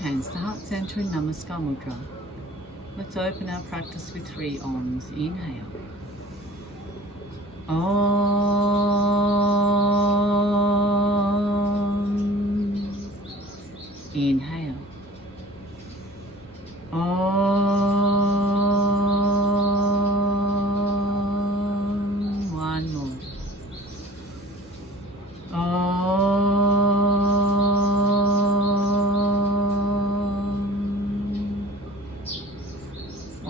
Hands to heart center in Namaskar Mudra. Let's open our practice with 3 Oms. Inhale. Om. Inhale. Om. One more.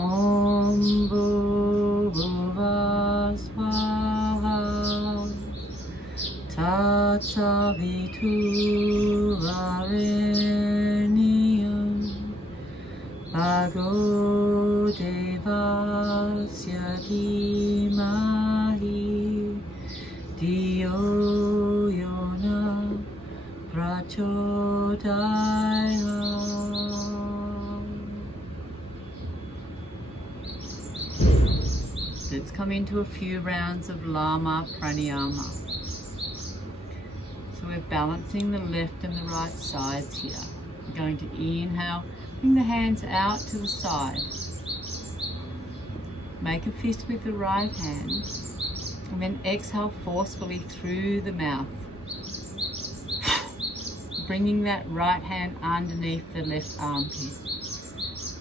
Om BHUVAH SWAHA Tat SAVITUR VERENYAM BHARGO DEVASYA DEEMAHI DHIYO PRACHODAYAT. Let's come into a few rounds of Lama Pranayama. So we're balancing the left and the right sides here. We're going to inhale, bring the hands out to the side. Make a fist with the right hand, and then exhale forcefully through the mouth. Bringing that right hand underneath the left armpit.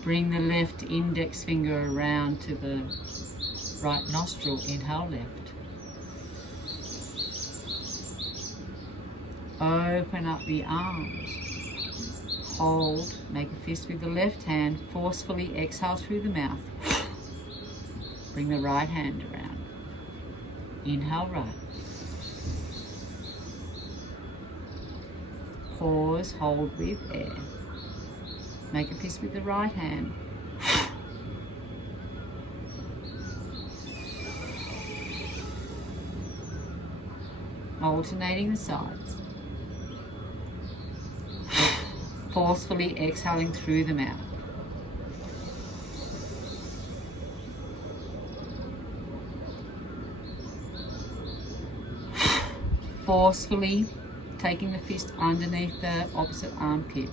Bring the left index finger around to the right nostril. Inhale left. Open up the arms. Hold. Make a fist with the left hand. Forcefully exhale through the mouth. Bring the right hand around. Inhale right. Pause, hold with air. Make a fist with the right hand. Alternating the sides. Forcefully exhaling through the mouth. Forcefully taking the fist underneath the opposite armpit.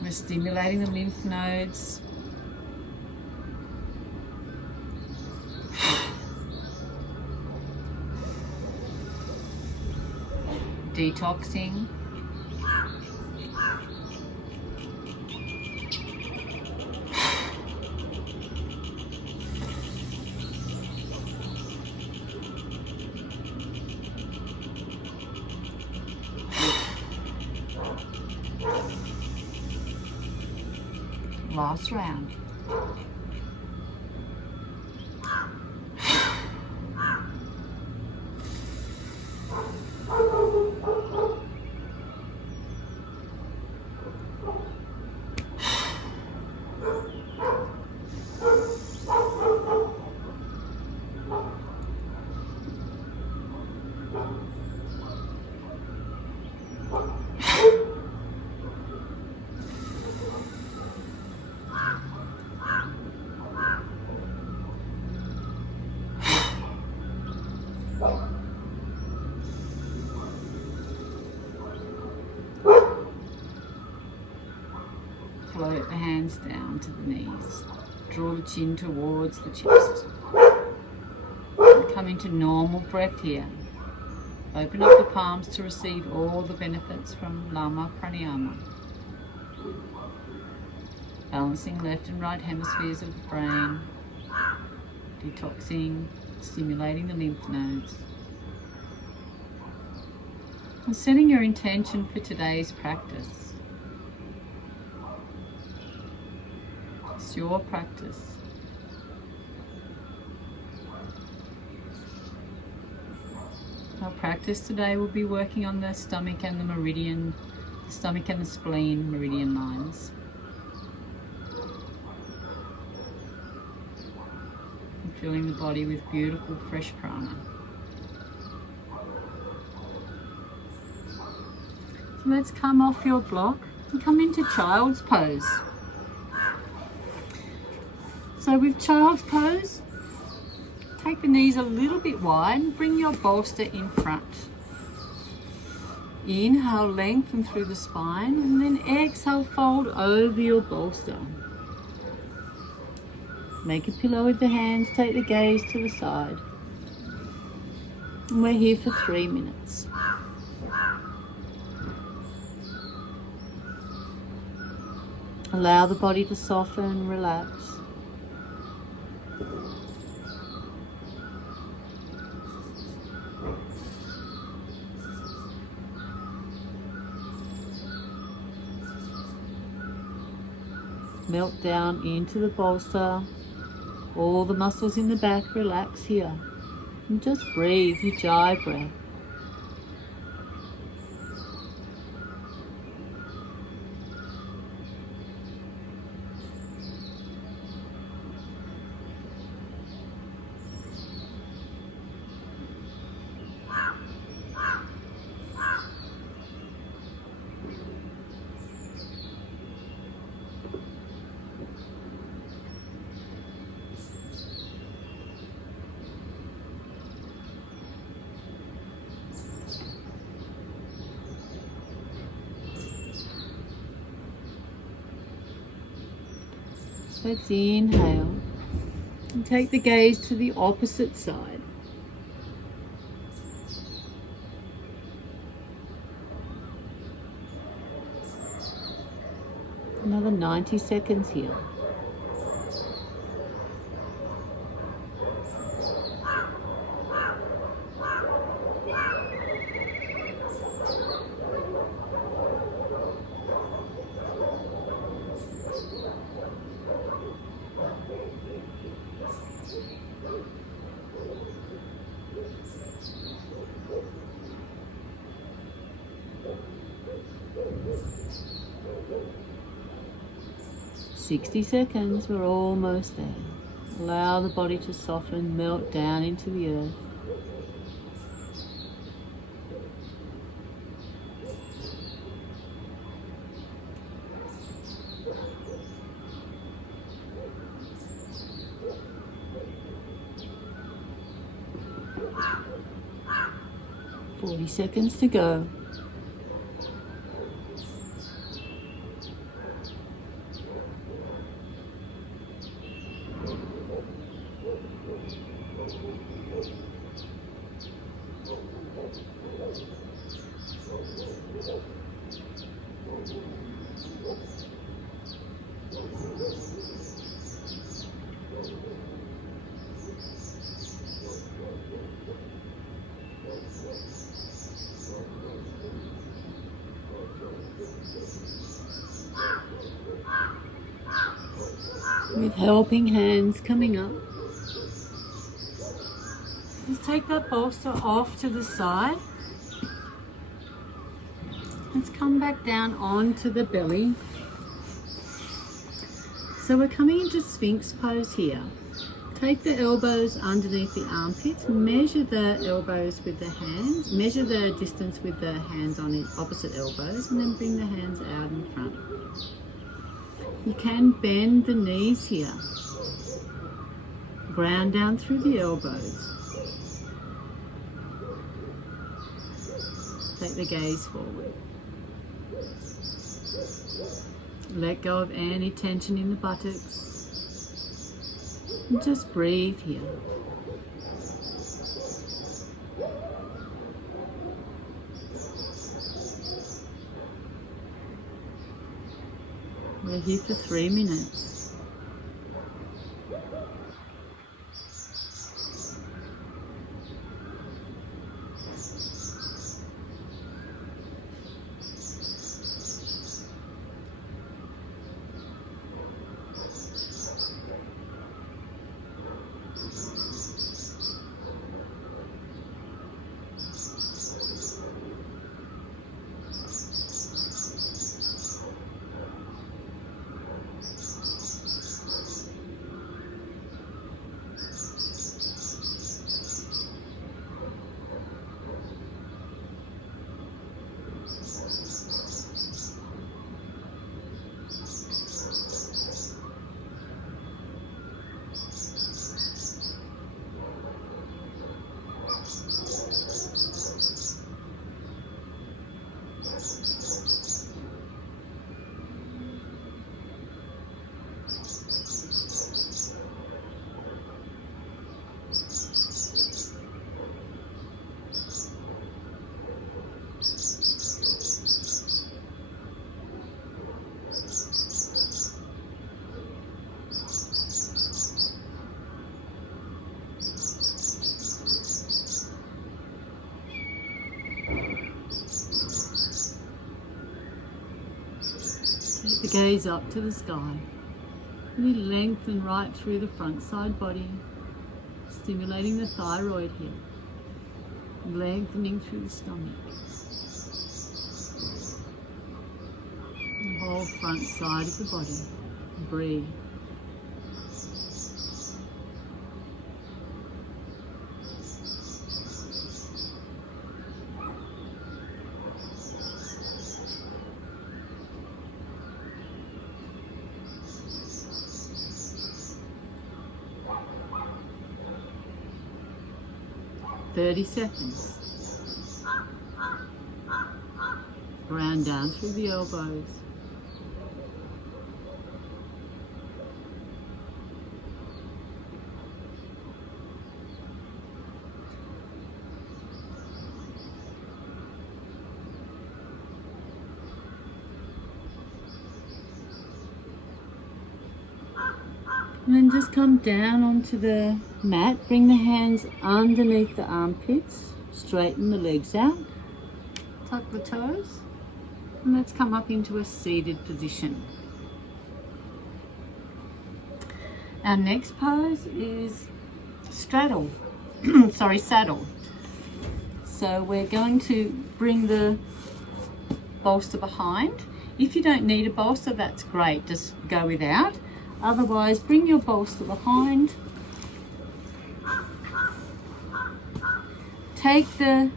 We're stimulating the lymph nodes. Detoxing. Last round. Float the hands down to the knees. Draw the chin towards the chest. And come into normal breath here. Open up the palms to receive all the benefits from Lama Pranayama. Balancing left and right hemispheres of the brain. Detoxing, stimulating the lymph nodes. And setting your intention for today's practice. It's your practice. Our practice today will be working on the stomach and the stomach and the spleen meridian lines. And filling the body with beautiful fresh prana. So let's come off your block and come into child's pose. So with child's pose, take the knees a little bit wide and bring your bolster in front. Inhale, lengthen through the spine, and then exhale, fold over your bolster. Make a pillow with the hands, take the gaze to the side. And we're here for 3 minutes. Allow the body to soften, relax. Melt down into the bolster. All the muscles in the back relax here. And just breathe your Jai breath. Let's inhale and take the gaze to the opposite side. Another 90 seconds here. Seconds, we're almost there. Allow the body to soften, melt down into the earth. Forty seconds to go. With helping hands coming up. Let's take that bolster off to the side. Let's come back down onto the belly. So we're coming into Sphinx pose here. Take the elbows underneath the armpits, measure the elbows with the hands, measure the distance with the hands on the opposite elbows, and then bring the hands out in front. You can bend the knees here. Ground down through the elbows. Take the gaze forward. Let go of any tension in the buttocks. And just breathe here. We're here for 3 minutes. the gaze up to the sky. Really lengthen right through the front side body, stimulating the thyroid here. Lengthening through the stomach. The whole front side of the body. Breathe. "30 seconds. Ground down through the elbows. And then just come down onto the mat, bring the hands underneath the armpits, straighten the legs out, tuck the toes, and let's come up into a seated position. Our next pose is straddle, saddle. So we're going to bring the bolster behind. If you don't need a bolster, that's great, just go without. Otherwise, bring your bolster behind. Take the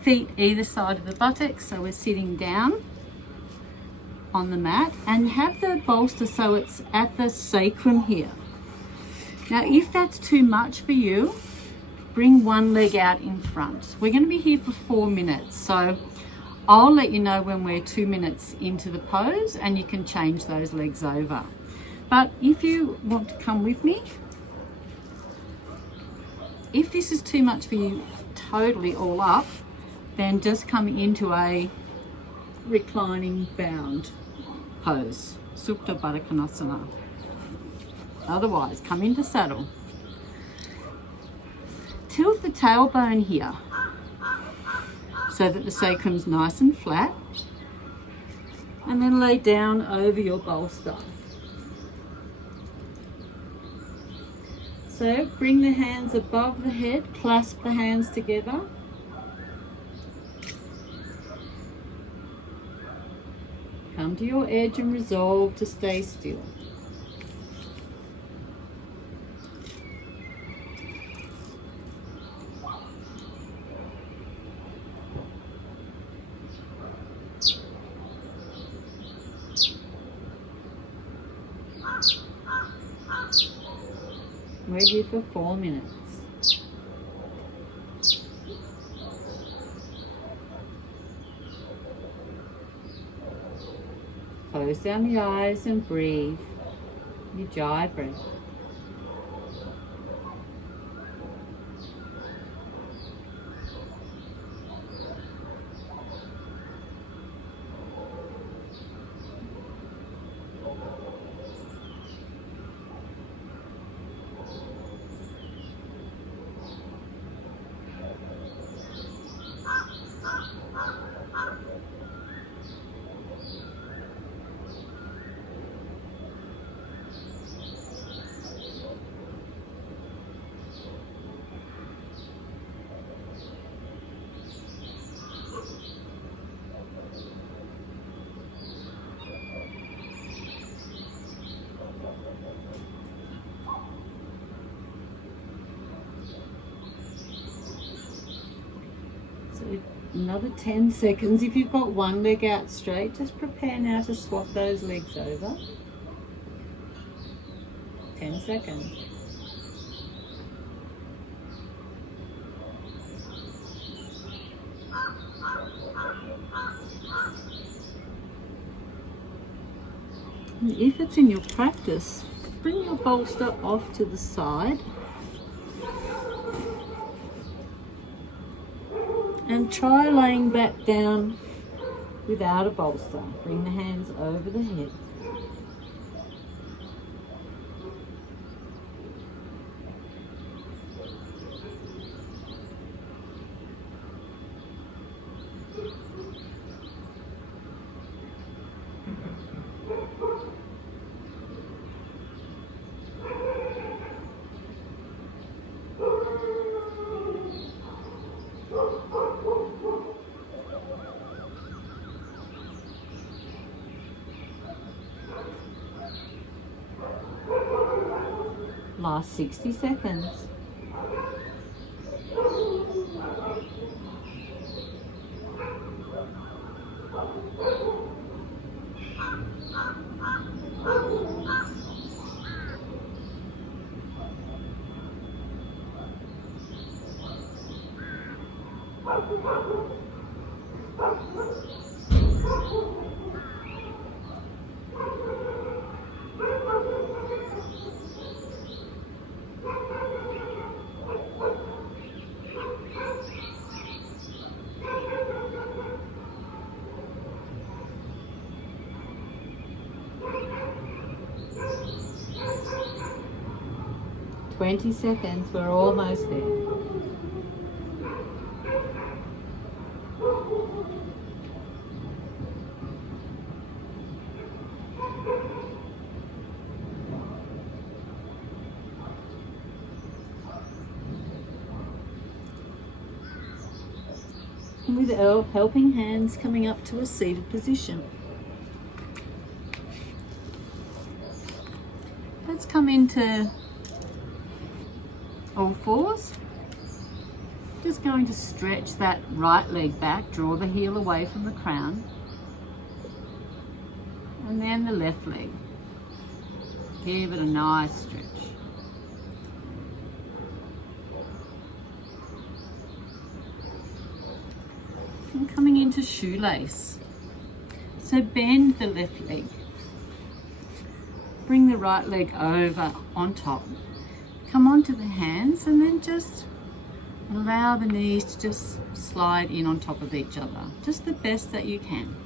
feet either side of the buttocks, so we're sitting down on the mat, and have the bolster so it's at the sacrum here. Now, if that's too much for you, bring one leg out in front. We're going to be here for 4 minutes, so I'll let you know when we're 2 minutes into the pose, and you can change those legs over. But if you want to come with me, if this is too much for you, totally all up, then just come into a reclining bound pose, Supta Baddha Konasana. Otherwise, come into saddle. Tilt the tailbone here so that the sacrum's nice and flat, and then lay down over your bolster. So bring the hands above the head, clasp the hands together. Come to your edge and resolve to stay still. We're here for 4 minutes. Close down the eyes and breathe. Ujjayi breath. Another 10 seconds. If you've got one leg out straight, just prepare now to swap those legs over. 10 seconds. And if it's in your practice, bring your bolster off to the side and try laying back down without a bolster. Bring the hands over the head. Last 60 seconds. Twenty seconds, we're almost there. And with our helping hands coming up to a seated position. Let's come into all fours. Just going to stretch that right leg back, draw the heel away from the crown, and then the left leg. Give it a nice stretch. And coming into shoelace. So bend the left leg. Bring the right leg over on top. Come onto the hands and then just allow the knees to just slide in on top of each other. Just the best that you can.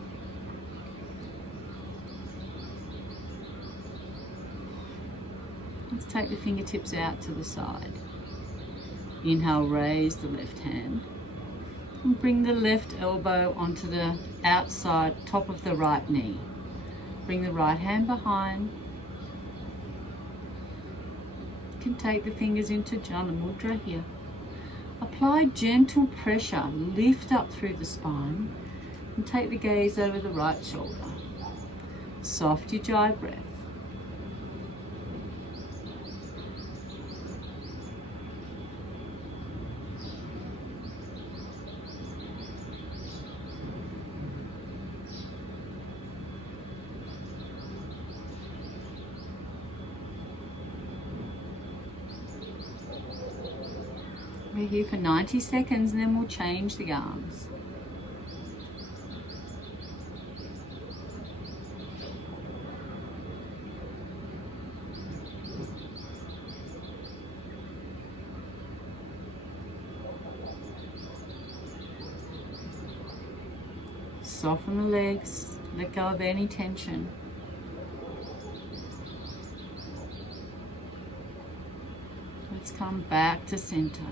Let's take the fingertips out to the side. Inhale, raise the left hand. And bring the left elbow onto the outside top of the right knee. Bring the right hand behind. You can take the fingers into Jana Mudra here. Apply gentle pressure, lift up through the spine and take the gaze over the right shoulder. Soft Ujjayi breath. We're here for 90 seconds and then we'll change the arms. Soften the legs, let go of any tension. Let's come back to center.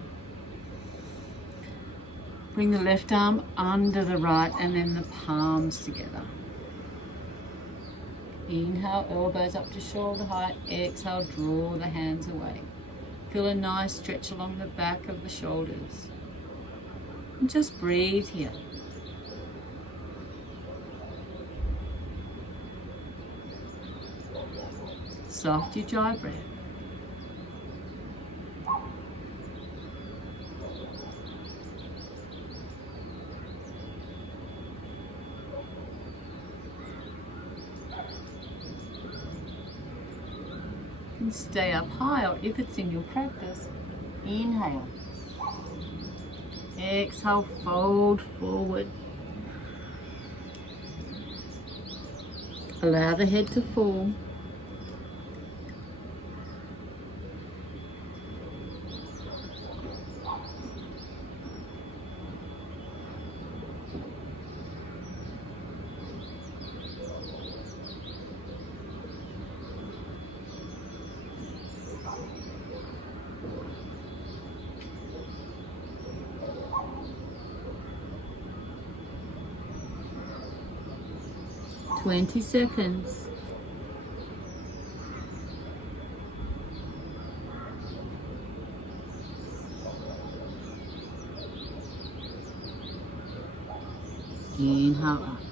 Bring the left arm under the right and then the palms together. Inhale, elbows up to shoulder height. Exhale, draw the hands away. Feel a nice stretch along the back of the shoulders. And just breathe here. Soft Ujjayi breath. And stay up high, or if it's in your practice, inhale. Exhale, fold forward. Allow the head to fall. Twenty seconds. Inhale up.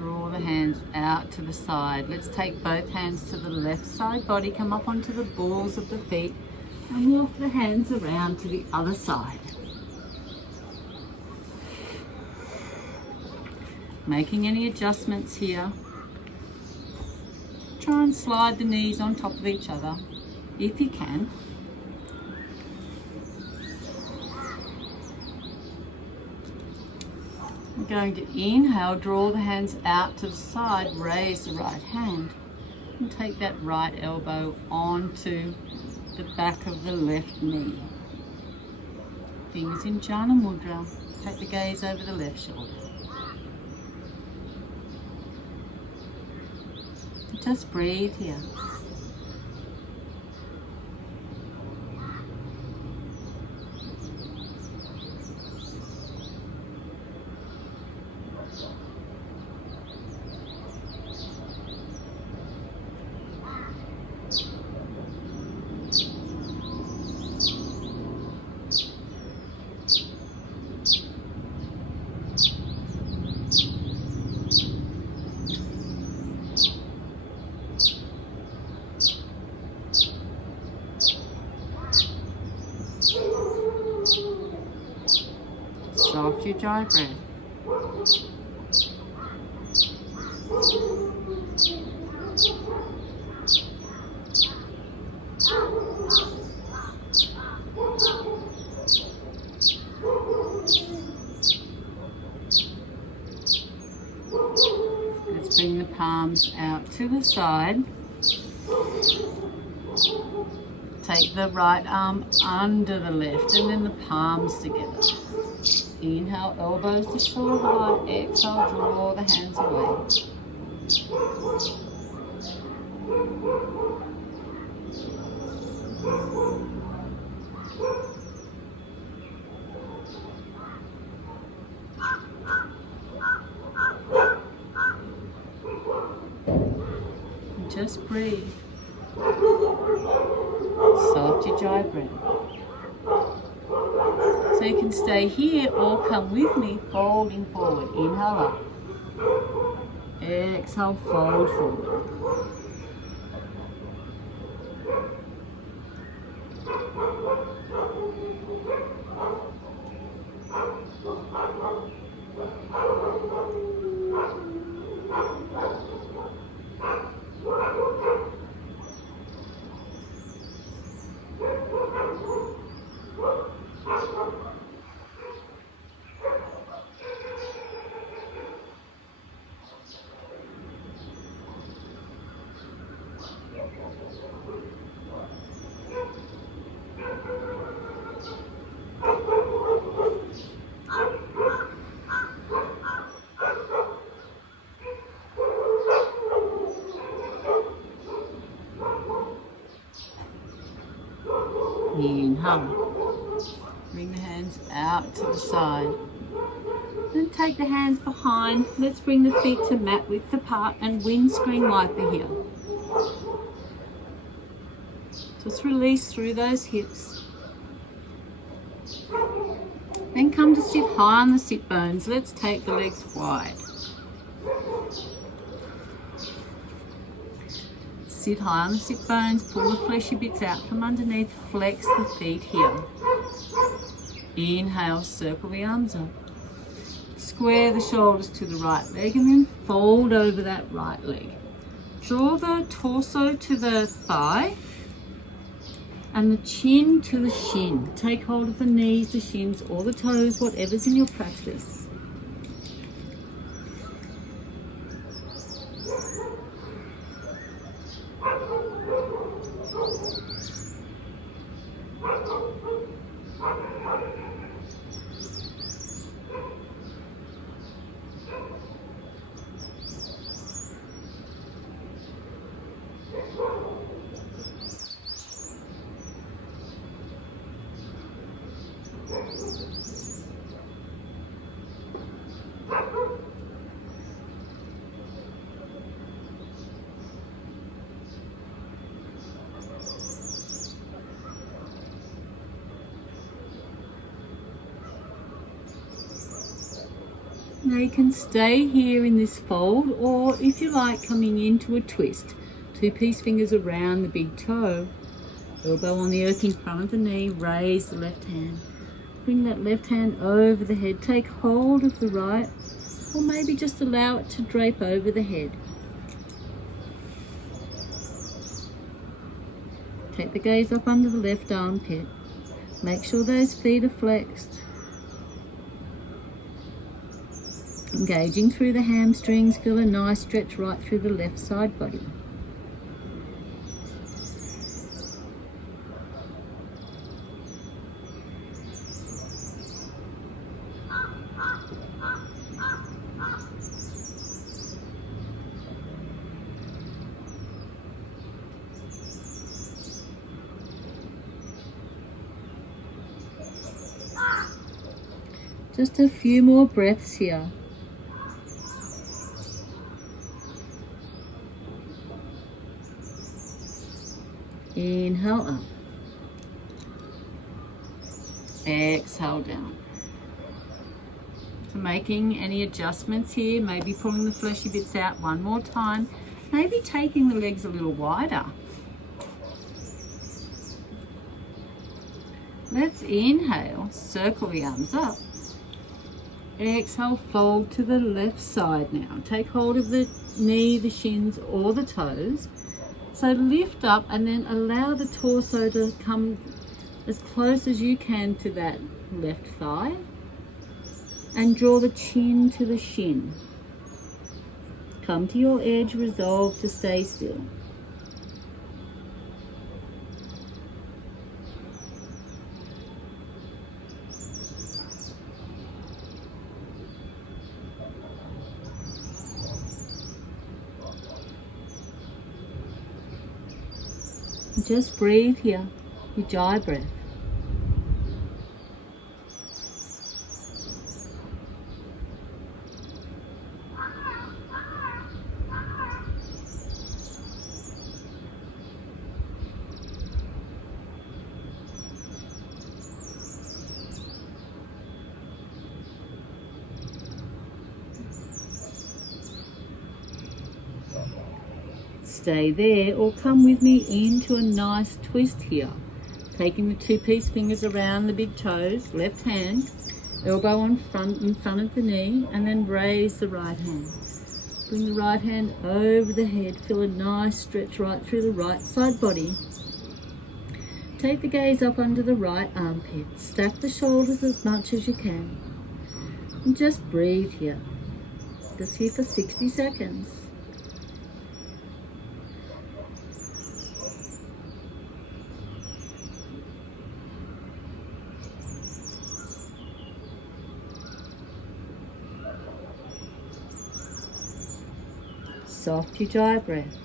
Draw the hands out to the side. Let's take both hands to the left side body. Come up onto the balls of the feet and walk the hands around to the other side. Making any adjustments here. Try and slide the knees on top of each other if you can. I'm going to inhale, draw the hands out to the side, raise the right hand and take that right elbow onto the back of the left knee. Fingers in Jhana Mudra. Take the gaze over the left shoulder. Just breathe here. Soft your dry breath. Let's bring the palms out to the side. Take the right arm under the left and then the palms together. Inhale, elbows to shoulder height. Exhale, draw the hands away. And just breathe. Soft your dry breath. So you can stay here or come with me, folding forward. Inhale up. Exhale, fold forward. Inhale. Bring the hands out to the side. Then take the hands behind. Let's bring the feet to mat width apart and windscreen wiper here. Just release through those hips. Then come to sit high on the sit bones. Let's take the legs wide. Sit high on the sit bones, pull the fleshy bits out from underneath, flex the feet here. Inhale, circle the arms up. Square the shoulders to the right leg and then fold over that right leg. Draw the torso to the thigh and the chin to the shin. Take hold of the knees, the shins, or the toes, whatever's in your practice. Now you can stay here in this fold, or if you like, coming into a twist. 2 peace fingers around the big toe. Elbow on the earth in front of the knee. Raise the left hand. Bring that left hand over the head. Take hold of the right, or maybe just allow it to drape over the head. Take the gaze up under the left armpit. Make sure those feet are flexed. Engaging through the hamstrings. Feel a nice stretch right through the left side body. Just a few more breaths here. Inhale up. Exhale down. So making any adjustments here, maybe pulling the fleshy bits out one more time, maybe taking the legs a little wider. Let's inhale, circle the arms up. Exhale, fold to the left side now. Take hold of the knee, the shins, or the toes. So lift up and then allow the torso to come as close as you can to that left thigh. And draw the chin to the shin. Come to your edge, resolve to stay still. Just breathe here, Ujjayi breath. Stay there, or come with me into a nice twist here. Taking the 2 peace fingers around the big toes, left hand, elbow in front of the knee, and then raise the right hand. Bring the right hand over the head. Feel a nice stretch right through the right side body. Take the gaze up under the right armpit. Stack the shoulders as much as you can. And just breathe here. Just here for 60 seconds. Soft Ujjayi breath.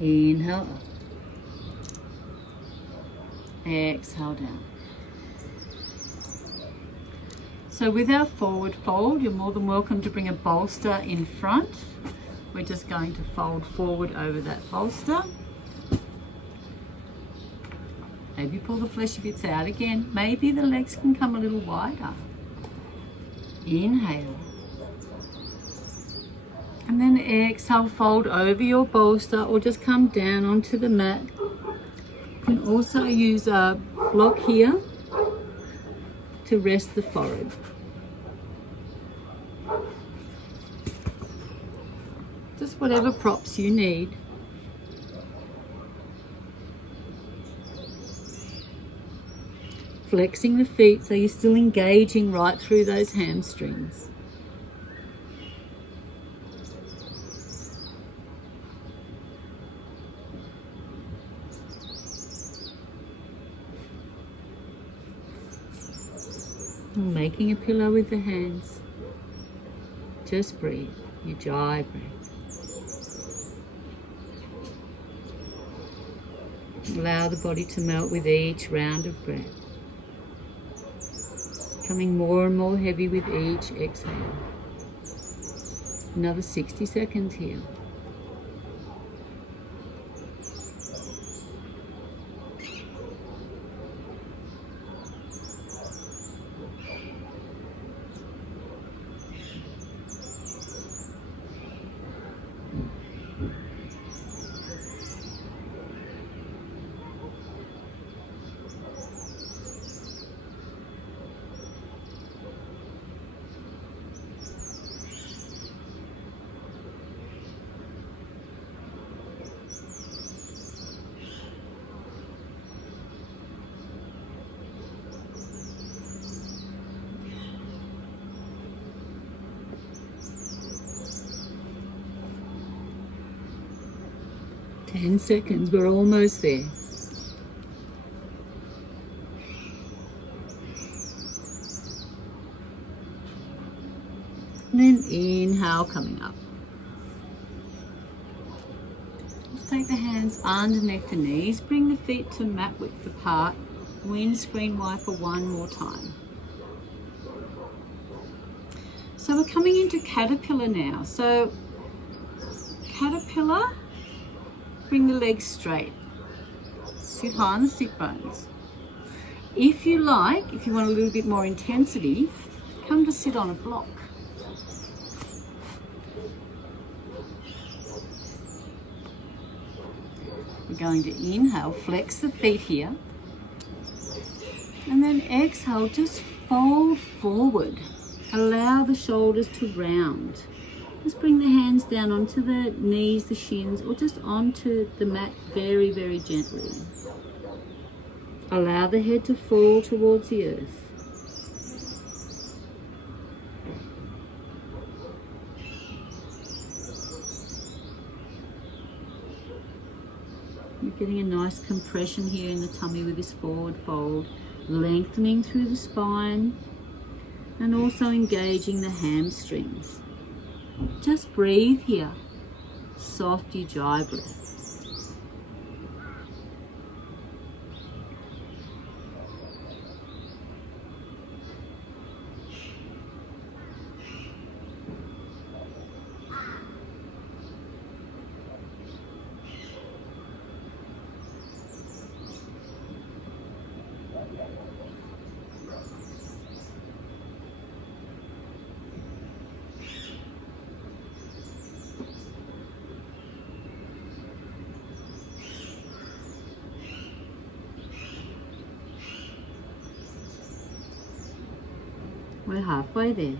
Inhale up. Exhale down. So with our forward fold, you're more than welcome to bring a bolster in front. We're just going to fold forward over that bolster. Maybe pull the fleshy bits out again. Maybe the legs can come a little wider. Inhale. And then exhale, fold over your bolster or just come down onto the mat. You can also use a block here to rest the forehead. Just whatever props you need. Flexing the feet so you're still engaging right through those hamstrings. Making a pillow with the hands. Just breathe. Ujjayi breath. Allow the body to melt with each round of breath. Becoming more and more heavy with each exhale. Another 60 seconds here. Ten seconds, we're almost there. And then inhale, coming up. Let's take the hands underneath the knees, bring the feet to mat width apart, windscreen wiper one more time. So we're coming into caterpillar now. So caterpillar, bring the legs straight. Sit high on the sit bones. If you like, if you want a little bit more intensity, come to sit on a block. We're going to inhale, flex the feet here. And then exhale, just fold forward. Allow the shoulders to round. Just bring the hands down onto the knees, the shins, or just onto the mat very, very gently. Allow the head to fall towards the earth. You're getting a nice compression here in the tummy with this forward fold, lengthening through the spine and also engaging the hamstrings. Just breathe here. Soft Ujjayi breath. We're halfway there.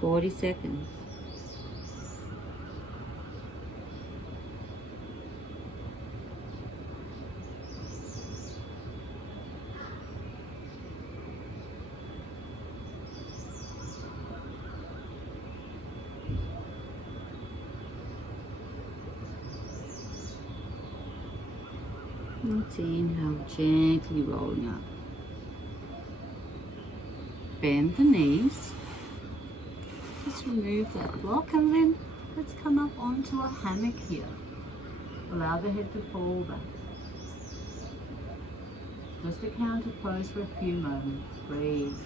Forty seconds. Let's inhale, gently rolling up. Bend the knees. Just remove that block and then let's come up onto a hammock here. Allow the head to fall back. Just a counter pose for a few moments. Breathe.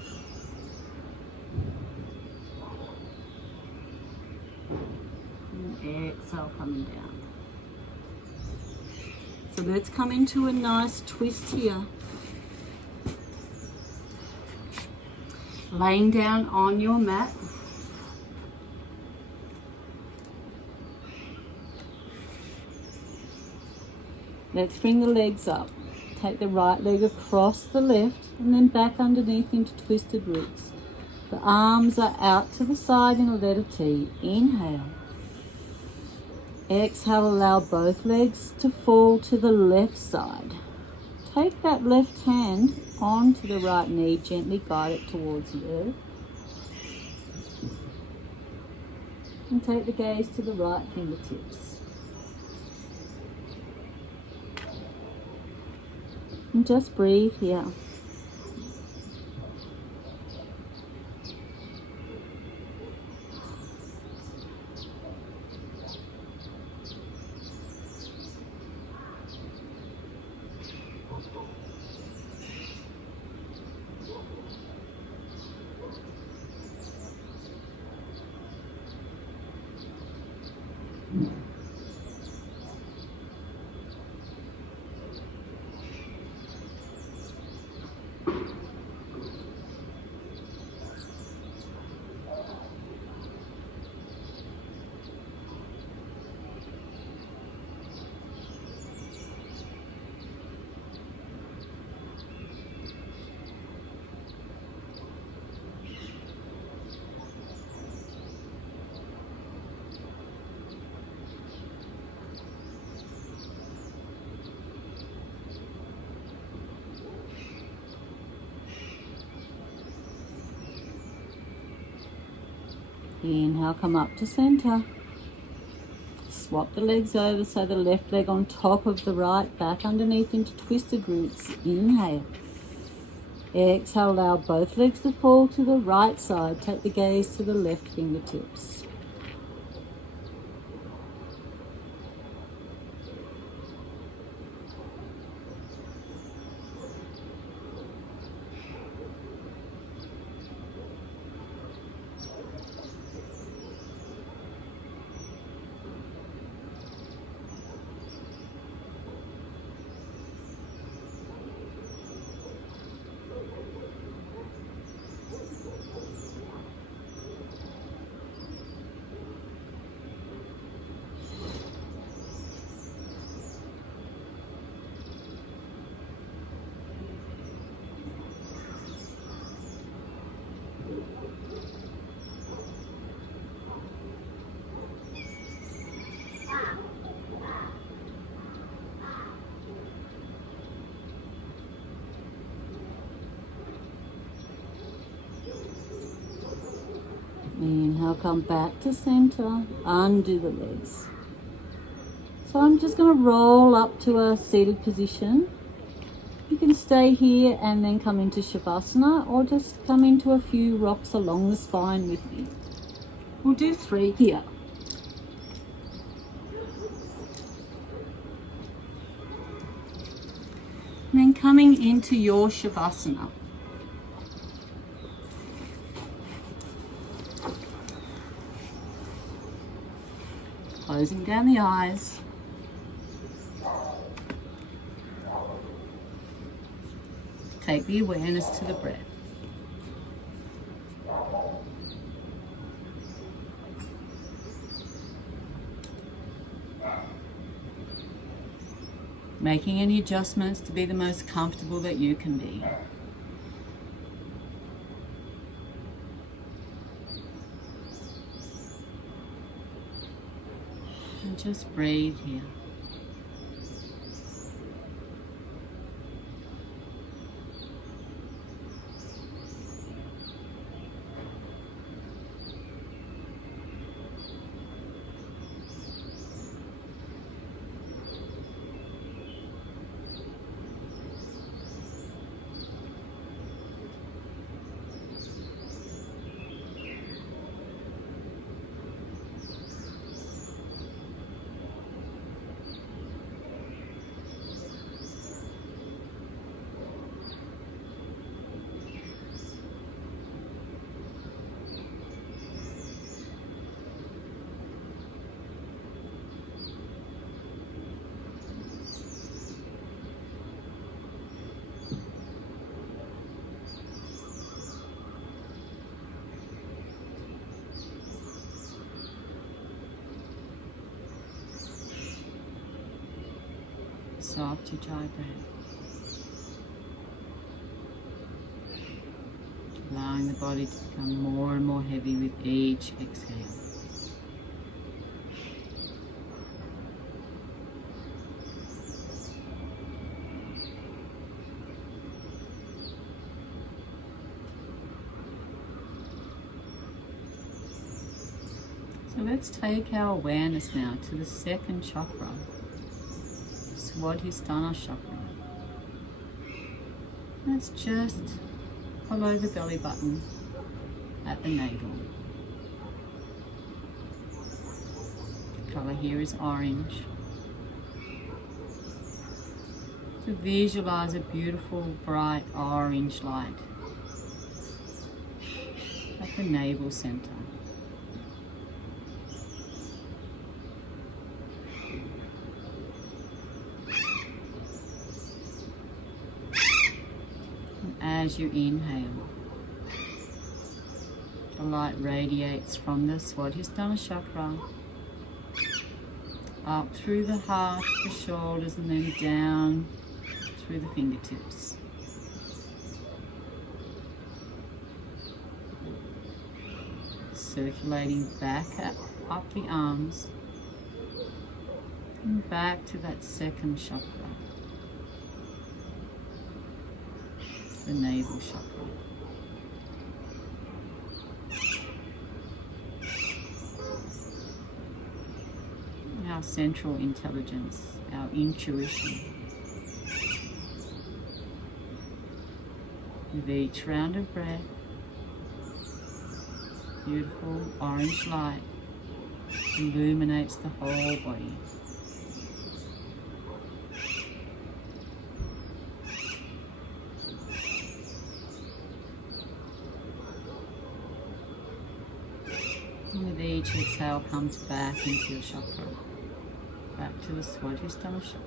And exhale, coming down. So let's come into a nice twist here. Laying down on your mat. Let's bring the legs up. Take the right leg across the left and then back underneath into twisted roots. The arms are out to the side in a letter T. Inhale. Exhale, allow both legs to fall to the left side. Take that left hand onto the right knee, gently guide it towards the earth. And take the gaze to the right fingertips. And just breathe here. Inhale, come up to center. Swap the legs over so the left leg on top of the right, back underneath into twisted roots. Inhale. Exhale, allow both legs to fall to the right side. Take the gaze to the left fingertips. Inhale, come back to center, undo the legs. So I'm just going to roll up to a seated position. You can stay here and then come into Shavasana, or just come into a few rocks along the spine with me. We'll do 3 here. And then coming into your Shavasana. Closing down the eyes. Take the awareness to the breath. Making any adjustments to be the most comfortable that you can be. And just breathe here. soft Ujjayi breath. Allowing the body to become more and more heavy with each exhale. So let's take our awareness now to the second chakra, Swadhisthana chakra. That's just below the belly button at the navel. The colour here is orange. So visualize a beautiful bright orange light at the navel center. As you inhale, the light radiates from the Swadhisthana chakra up through the heart, the shoulders, and then down through the fingertips. Circulating back up the arms and back to that second chakra, the navel chakra. Our central intelligence, our intuition. With each round of breath, beautiful orange light illuminates the whole body. And with each exhale comes back into your chakra, back to the Swadhisthana chakra.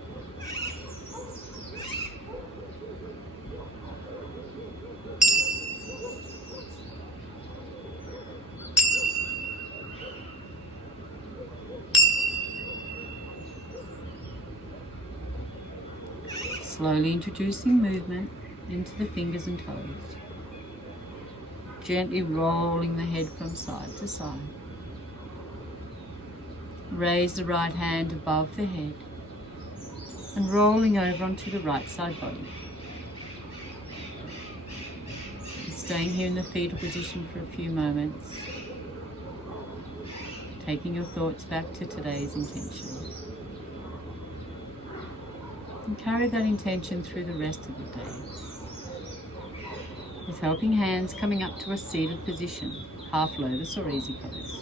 Slowly introducing movement into the fingers and toes. Gently rolling the head from side to side. Raise the right hand above the head and rolling over onto the right side body. Staying here in the fetal position for a few moments. Taking your thoughts back to today's intention. And carry that intention through the rest of the day. With helping hands coming up to a seated position, half lotus or easy pose.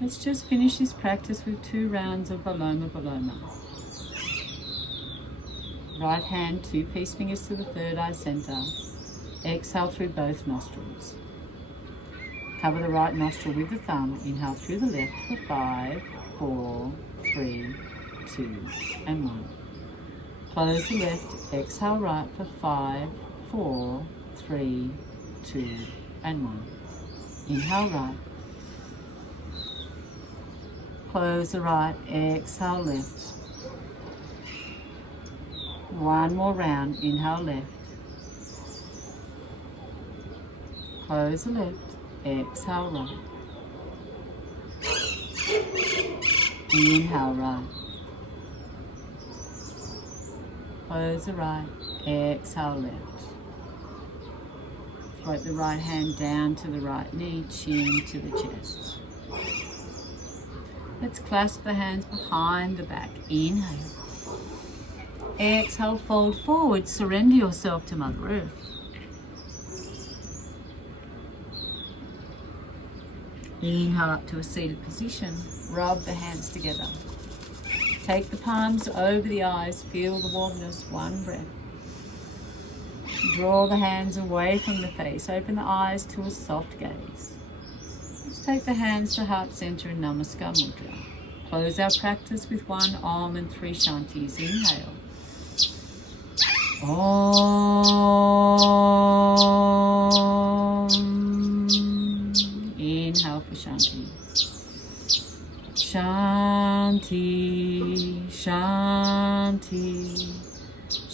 Let's just finish this practice with 2 rounds of Viloma Viloma. Right hand, 2 peace fingers to the third eye center. Exhale through both nostrils. Cover the right nostril with the thumb. Inhale through the left for 5, 4, 3, 2, and 1. Close the left, exhale right for 5, 4, 3, 2, and 1. Inhale right. Close the right, exhale left. One more round, inhale left. Close the left, exhale right. Inhale right. Close the right, exhale left. Float the right hand down to the right knee, chin to the chest. Let's clasp the hands behind the back. Inhale. Exhale, fold forward, surrender yourself to Mother Earth. Inhale up to a seated position. Rub the hands together. Take the palms over the eyes. Feel the warmness. One breath. Draw the hands away from the face. Open the eyes to a soft gaze. Let's take the hands to heart center in Namaskar Mudra. Close our practice with 1 Om and 3 Shantis. Inhale. Om. Inhale for Shanti. Shanti, Shanti.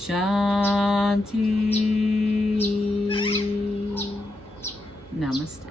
Shanti. Namaste.